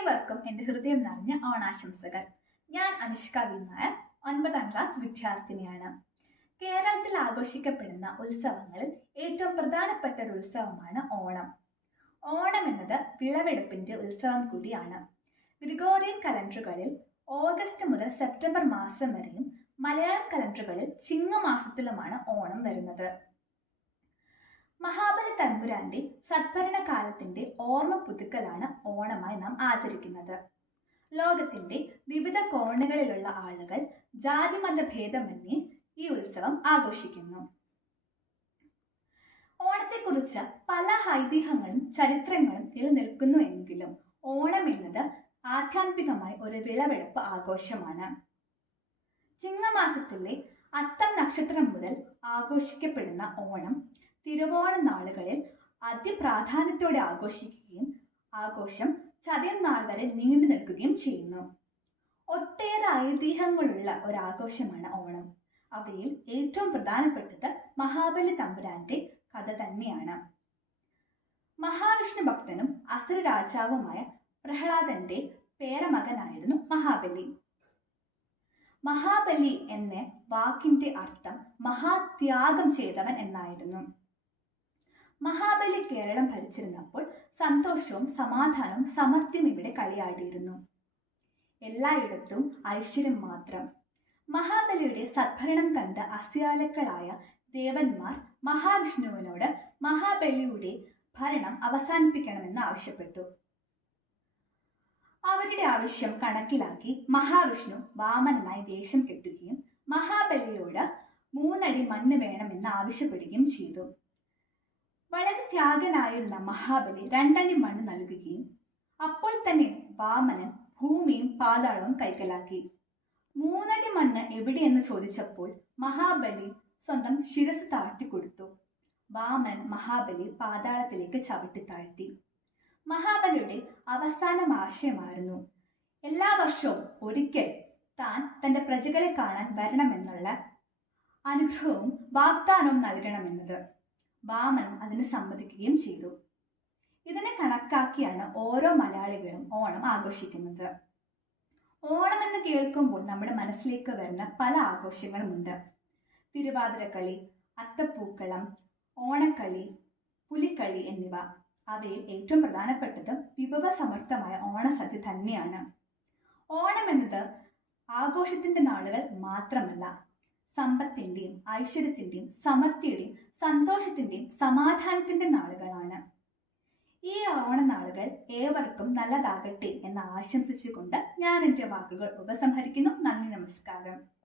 ഏവർക്കും എന്റെ ഹൃദയം നിറഞ്ഞ ഓണാശംസകൾ. ഞാൻ അനുഷ്ക വി ഒൻപതാം ക്ലാസ് വിദ്യാർത്ഥിനിയാണ്. കേരളത്തിൽ ആഘോഷിക്കപ്പെടുന്ന ഉത്സവങ്ങളിൽ ഏറ്റവും പ്രധാനപ്പെട്ട ഒരു ഉത്സവമാണ് ഓണം. ഓണം എന്നത് വിളവെടുപ്പിന്റെ ഉത്സവം കൂടിയാണ്. ഗ്രിഗോറിയൻ കലണ്ടറുകളിൽ ഓഗസ്റ്റ് മുതൽ സെപ്റ്റംബർ മാസം വരെയും മലയാളം കലണ്ടറുകളിൽ ചിങ്ങമാസത്തിലുമാണ് ഓണം വരുന്നത്. മഹാബലി തമ്പുരാന്റെ സദ്ഭരണ കാലത്തിന്റെ ഓർമ്മ പുതുക്കലാണ് ഓണമായി നാം ആചരിക്കുന്നത്. ലോകത്തിന്റെ വിവിധ കോണുകളിലുള്ള ആളുകൾ ജാതിമത ഭേദമന്യേ ഈ ഉത്സവം ആഘോഷിക്കുന്നു. ഓണത്തെക്കുറിച്ച് പല ഐതിഹ്യങ്ങളും ചരിത്രങ്ങളും നിലനിൽക്കുന്നു എങ്കിലും ഓണം എന്നത് ആധ്യാത്മികമായി ഒരു വിളവെടുപ്പ് ആഘോഷമാണ്. ചിങ്ങമാസത്തിലെ അത്തം നക്ഷത്രം മുതൽ ആഘോഷിക്കപ്പെടുന്ന ഓണം തിരുവോണ നാളുകളിൽ അതിപ്രാധാന്യത്തോടെ ആഘോഷിക്കുകയും ആഘോഷം ചതയം നാൾ വരെ നീണ്ടു നിൽക്കുകയും ചെയ്യുന്നു. ഒട്ടേറെ ഐതിഹ്യങ്ങളുള്ള ഒരാഘോഷമാണ് ഓണം. അവയിൽ ഏറ്റവും പ്രധാനപ്പെട്ടത് മഹാബലി തമ്പുരാന്റെ കഥ തന്നെയാണ്. മഹാവിഷ്ണു ഭക്തനും അസുര രാജാവുമായ പ്രഹ്ലാദന്റെ പേരമകനായിരുന്നു മഹാബലി. മഹാബലി എന്ന വാക്കിന്റെ അർത്ഥം മഹാത്യാഗം ചെയ്തവൻ എന്നായിരുന്നു. മഹാബലി കേരളം ഭരിച്ചിരുന്നപ്പോൾ സന്തോഷവും സമാധാനവും സമൃദ്ധിയും ഇവിടെ കളിയാടിയിരുന്നു. എല്ലായിടത്തും ഐശ്വര്യം മാത്രം. മഹാബലിയുടെ സദ്ഭരണം കണ്ട അസ്യാലക്കളായ ദേവന്മാർ മഹാവിഷ്ണുവിനോട് മഹാബലിയുടെ ഭരണം അവസാനിപ്പിക്കണമെന്ന് ആവശ്യപ്പെട്ടു. അവരുടെ ആവശ്യം കണക്കിലാക്കി മഹാവിഷ്ണു വാമനനായി വേഷം കെട്ടുകയും മഹാബലിയോട് മൂന്നടി മണ്ണ് വേണമെന്ന് ആവശ്യപ്പെടുകയും ചെയ്തു. ത്യാഗനായിരുന്ന മഹാബലി രണ്ടടി മണ്ണ് നൽകുകയും അപ്പോൾ തന്നെ വാമനൻ ഭൂമിയും പാതാളവും കൈക്കലാക്കി. മൂന്നടി മണ്ണ് എവിടെയെന്ന് ചോദിച്ചപ്പോൾ മഹാബലി സ്വന്തം ശിരസ് താഴ്ത്തിക്കൊടുത്തു വാമനൻ മഹാബലി പാതാളത്തിലേക്ക് ചവിട്ടി താഴ്ത്തി. മഹാബലിയുടെ അവസാന ആശയമായിരുന്നു എല്ലാ വർഷവും ഒരിക്കൽ താൻ തന്റെ പ്രജകളെ കാണാൻ വരണമെന്നുള്ള അനുഗ്രഹവും വാഗ്ദാനവും നൽകണമെന്നത്. വാമനം അതിന് സമ്മതിക്കുകയും ചെയ്തു. ഇതിനെ കണക്കാക്കിയാണ് ഓരോ മലയാളികളും ഓണം ആഘോഷിക്കുന്നത്. ഓണം എന്ന് കേൾക്കുമ്പോൾ നമ്മുടെ മനസ്സിലേക്ക് വരുന്ന പല ആഘോഷങ്ങളുമുണ്ട്. തിരുവാതിരക്കളി അത്തപ്പൂക്കളം ഓണക്കളി പുലിക്കളി എന്നിവ. അവയിൽ ഏറ്റവും പ്രധാനപ്പെട്ടത് വിഭവസമർത്ഥമായ ഓണസദ്യ തന്നെയാണ്. ഓണം എന്നത് ആഘോഷത്തിന്റെ നാളുകൾ മാത്രമല്ല സമ്പത്തിന്റെയും ഐശ്വര്യത്തിന്റെയും സമൃദ്ധിയുടെയും സന്തോഷത്തിന്റെയും സമാധാനത്തിന്റെ നാളുകളാണ്. ഈ ഓണനാളുകൾ ഏവർക്കും നല്ലതാകട്ടെ എന്ന് ആശംസിച്ചുകൊണ്ട് ഞാൻ എന്റെ വാക്കുകൾ ഉപസംഹരിക്കുന്നു. നന്ദി നമസ്കാരം.